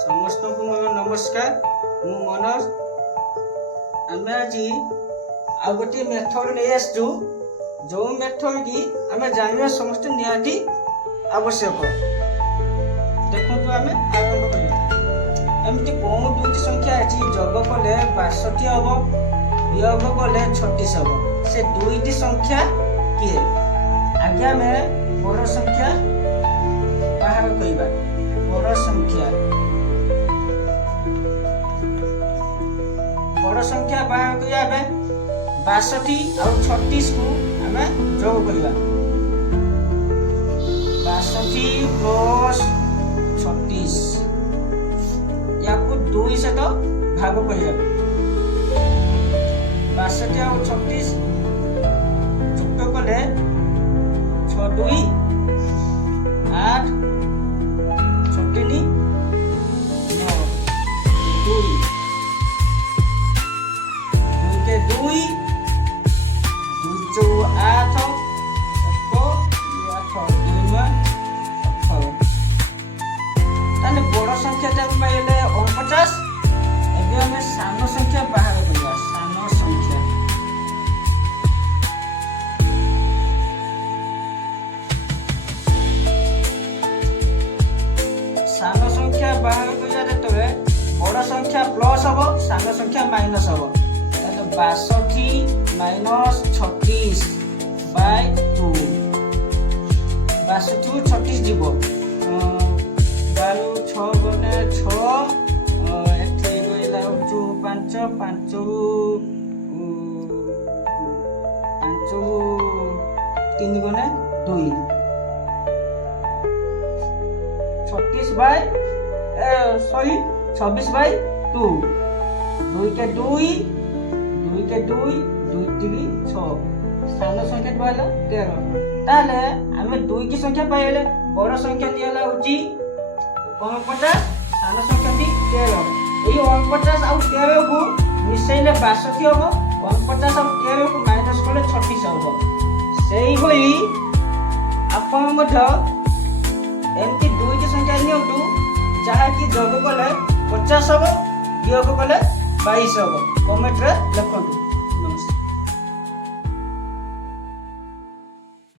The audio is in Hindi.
समस्त को मोर नमस्कार। मु मनोज आमे आज आ गोटे मेथड ले आसु जो मेथड की आमे जानिबा समस्त निहाती आवश्यक। देखंतु आमे आरंभ करिया। एमती कोन दुटी संख्या अछि जोग कले 62 हबो, वियोग कले 36 हबो। से दुईटी संख्या किए? आगे आमे बड़ संख्या बाहर करिबा। बड़ संख्या बाहर करिया बे 62 और 36 को आमे जोग करिया। 62 प्लस 36 याकू 2 से तो भाग करिया। 62 और 36 जुक्त कले 6 2 8 36 9 2 के 2 2 8 ताने बड़ संख्या जब पाइले 49 एबे हमें सानो संख्या बाहर करिया। सानो संख्या बाहर करिया जेतबे बड़ संख्या प्लस हबो, सानो संख्या माइनस हबो। ताने 62 माइनस 36 बाय 2 62 36 जीवो। 12 6 गने 6 एठी गइला 5 5 3 गने 2 26 बाय 26 बाय 2 2 के 2 2 के 2 2 3 6 सानो संख्या पाइला 13। ताले हमें 2 की संख्या पाइले बड़ संख्या दियाला होची 49, सानो संख्या दी 13। एई 49 और 13 को मिसेइले 62 हबो। 49 और 13 को माइनस करले 36 हबो। सेही होई आपण मध्य एमती 2 की संख्या नियंतु जहा की जोग कले 50 हबो, वियोग कले 22 हबो। कमेंट रे लिखंतु।